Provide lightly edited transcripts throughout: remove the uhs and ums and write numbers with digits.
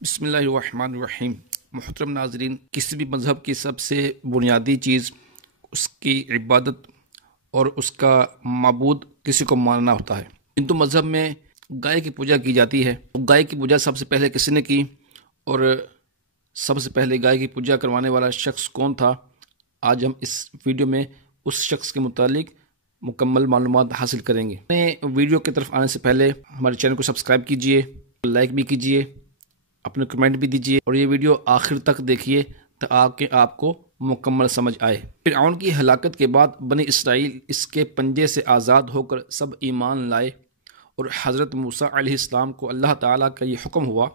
بسم اللہ الرحمن الرحیم۔ محترم ناظرین، کسی بھی مذہب کی سب سے بنیادی چیز اس کی عبادت اور اس کا معبود کسی کو ماننا ہوتا ہے۔ ہندو مذہب میں گائے کی پوجا کی جاتی ہے۔ گائے کی پوجا سب سے پہلے کس نے کی اور سب سے پہلے گائے کی پوجا کروانے والا شخص کون تھا، آج ہم اس ویڈیو میں اس شخص کے متعلق مکمل معلومات حاصل کریں گے۔ ویڈیو کی طرف آنے سے پہلے ہمارے چینل کو سبسکرائب کیجئے، لائک بھی کیجئے، اپنے کمنٹ بھی دیجئے اور یہ ویڈیو آخر تک دیکھیے تاکہ آپ کو مکمل سمجھ آئے۔ فرعون کی ہلاکت کے بعد بنی اسرائیل اس کے پنجے سے آزاد ہو کر سب ایمان لائے اور حضرت موسیٰ علیہ السلام کو اللہ تعالیٰ کا یہ حکم ہوا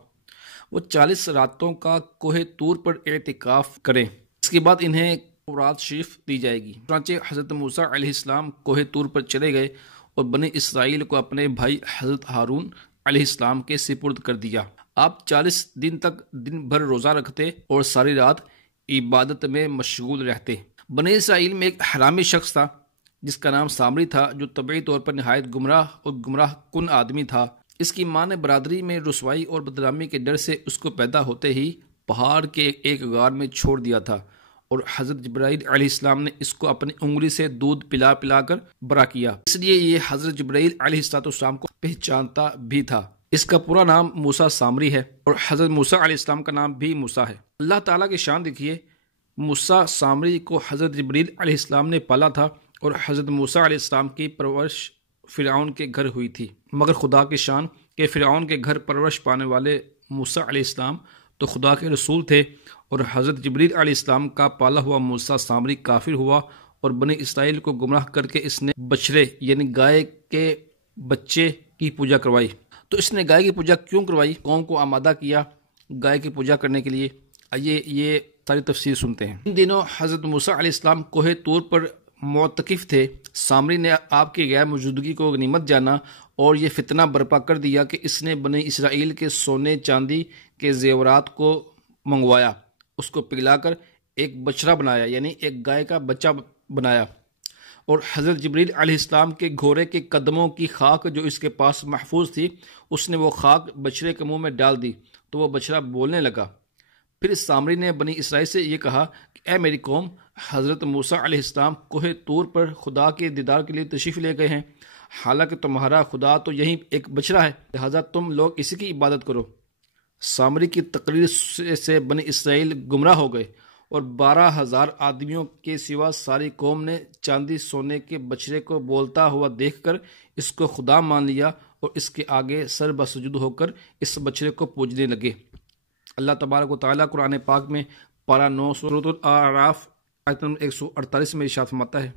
وہ 40 راتوں کا کوہ طور پر اعتکاف کریں، اس کے بعد انہیں تورات شریف دی جائے گی۔ چنانچہ حضرت موسیٰ علیہ السلام کوہ طور پر چلے گئے اور بنی اسرائیل کو اپنے بھائی حضرت ہارون علیہ السلام کے سپرد کر دیا۔ آپ 40 دن تک دن بھر روزہ رکھتے اور ساری رات عبادت میں مشغول رہتے۔ بنی اسرائیل میں ایک حرامی شخص تھا جس کا نام سامری تھا، جو طبعی طور پر نہایت گمراہ اور گمراہ کن آدمی تھا۔ اس کی ماں نے برادری میں رسوائی اور بدنامی کے ڈر سے اس کو پیدا ہوتے ہی پہاڑ کے ایک غار میں چھوڑ دیا تھا اور حضرت جبرائیل علیہ السلام نے اس کو اپنی انگلی سے دودھ پلا پلا کر بڑا کیا، اس لیے یہ حضرت جبرائیل علیہ السلام کو پہچانتا بھی تھا۔ اس کا پورا نام موسیٰ سامری ہے اور حضرت موسیٰ علیہ السلام کا نام بھی موسیٰ ہے۔ اللہ تعالیٰ کی شان دیکھیے، موسیٰ سامری کو حضرت جبرائیل علیہ السلام نے پالا تھا اور حضرت موسیٰ علیہ السلام کی پرورش فرعون کے گھر ہوئی تھی، مگر خدا کی شان کہ فرعون کے گھر پرورش پانے والے موسیٰ علیہ السلام تو خدا کے رسول تھے اور حضرت جبرائیل علیہ السلام کا پالا ہوا موسیٰ سامری کافر ہوا اور بنی اسرائیل کو گمراہ کر کے اس نے بچڑے یعنی گائے کے بچے کی پوجا کروائی۔ تو اس نے گائے کی پوجا کیوں کروائی، قوم کو آمادہ کیا گائے کی پوجا کرنے کے لیے، آئیے یہ ساری تفسیر سنتے ہیں۔ ان دنوں حضرت موسیٰ علیہ السلام کوہ طور پر معتکف تھے۔ سامری نے آپ کی غیر موجودگی کو غنیمت جانا اور یہ فتنہ برپا کر دیا کہ اس نے بنی اسرائیل کے سونے چاندی کے زیورات کو منگوایا، اس کو پگھلا کر ایک بچڑا بنایا یعنی ایک گائے کا بچہ بنایا اور حضرت جبرائیل علیہ السلام کے گھوڑے کے قدموں کی خاک جو اس کے پاس محفوظ تھی، اس نے وہ خاک بچڑے کے منہ میں ڈال دی تو وہ بچڑا بولنے لگا۔ پھر سامری نے بنی اسرائیل سے یہ کہا کہ اے میری قوم، حضرت موسیٰ علیہ السلام کوہ طور پر خدا کے دیدار کے لیے تشریف لے گئے ہیں، حالانکہ تمہارا خدا تو یہی ایک بچڑا ہے، لہذا تم لوگ اسی کی عبادت کرو۔ سامری کی تقریر سے بنی اسرائیل گمراہ ہو گئے اور 12,000 آدمیوں کے سوا ساری قوم نے چاندی سونے کے بچڑے کو بولتا ہوا دیکھ کر اس کو خدا مان لیا اور اس کے آگے سر بسجود ہو کر اس بچڑے کو پوجنے لگے۔ اللہ تبارک و تعالیٰ قرآن پاک میں پارہ 9 سورۃ الاعراف آیت نمبر 148 میں ارشاد فرماتا ہے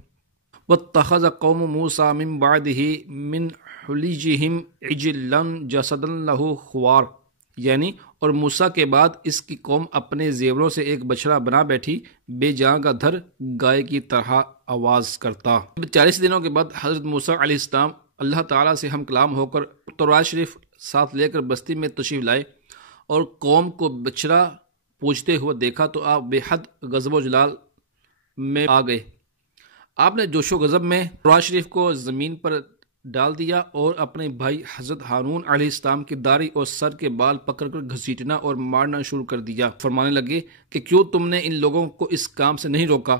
وَاتَّخَذَ قَوْمُ مُوسَىٰ مِن بَعْدِهِ مِنْ حُلِيِّهِمْ عِجْلًا جَسَدًا لَهُ خُوَارٌ، یعنی اور موسیٰ کے بعد اس کی قوم اپنے زیوروں سے ایک بچڑا بنا بیٹھی، بے جان کا دھر گائے کی طرح آواز کرتا۔ 40 دنوں کے بعد حضرت موسیٰ علیہ السلام اللہ تعالیٰ سے ہم کلام ہو کر تورات شریف ساتھ لے کر بستی میں تشریف لائے اور قوم کو بچڑا پوجتے ہوئے دیکھا تو آپ بے حد غضب و جلال میں آ گئے۔ آپ نے جوش و غضب میں تورات شریف کو زمین پر ڈال دیا اور اپنے بھائی حضرت ہارون علیہ السلام کی داڑھی اور سر کے بال پکڑ کر گھسیٹنا اور مارنا شروع کر دیا۔ فرمانے لگے کہ کیوں تم نے ان لوگوں کو اس کام سے نہیں روکا؟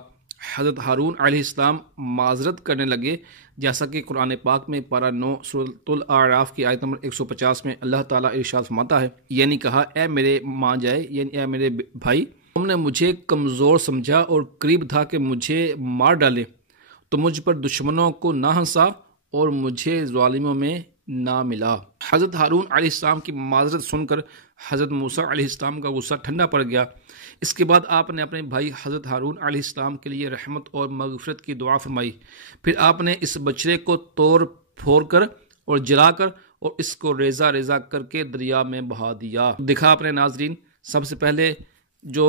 حضرت ہارون علیہ السلام معذرت کرنے لگے، جیسا کہ قرآن پاک میں پارہ 9 سورۃ الاعراف کی آیت نمبر 150 میں اللہ تعالیٰ ارشاد فرماتا ہے، یعنی کہا اے میرے ماں جائے یعنی اے میرے بھائی، تم نے مجھے کمزور سمجھا اور قریب تھا کہ مجھے مار ڈالے، تو مجھ پر دشمنوں کو نہ ہنسا اور مجھے ظالموں میں نہ ملا۔ حضرت ہارون علیہ السلام کی معذرت سن کر حضرت موسیٰ علیہ السلام کا غصہ ٹھنڈا پڑ گیا۔ اس کے بعد آپ نے اپنے بھائی حضرت ہارون علیہ السلام کے لیے رحمت اور مغفرت کی دعا فرمائی۔ پھر آپ نے اس بچڑے کو توڑ پھوڑ کر اور جلا کر اور اس کو ریزہ ریزہ کر کے دریا میں بہا دیا۔ دیکھا اپنے ناظرین، سب سے پہلے جو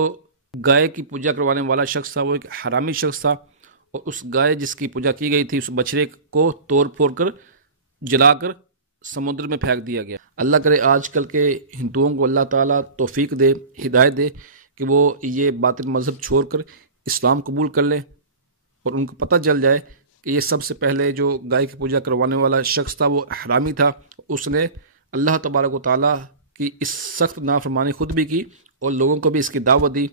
گائے کی پوجا کروانے والا شخص تھا وہ ایک حرامی شخص تھا اور اس گائے جس کی پوجا کی گئی تھی اس بچڑے کو توڑ پھوڑ کر جلا کر سمندر میں پھینک دیا گیا۔ اللہ کرے آج کل کے ہندوؤں کو اللہ تعالیٰ توفیق دے، ہدایت دے کہ وہ یہ باطل مذہب چھوڑ کر اسلام قبول کر لیں اور ان کو پتہ چل جائے کہ یہ سب سے پہلے جو گائے کی پوجا کروانے والا شخص تھا وہ حرامی تھا، اس نے اللہ تبارک و تعالیٰ کی اس سخت نافرمانی خود بھی کی اور لوگوں کو بھی اس کی دعوت دی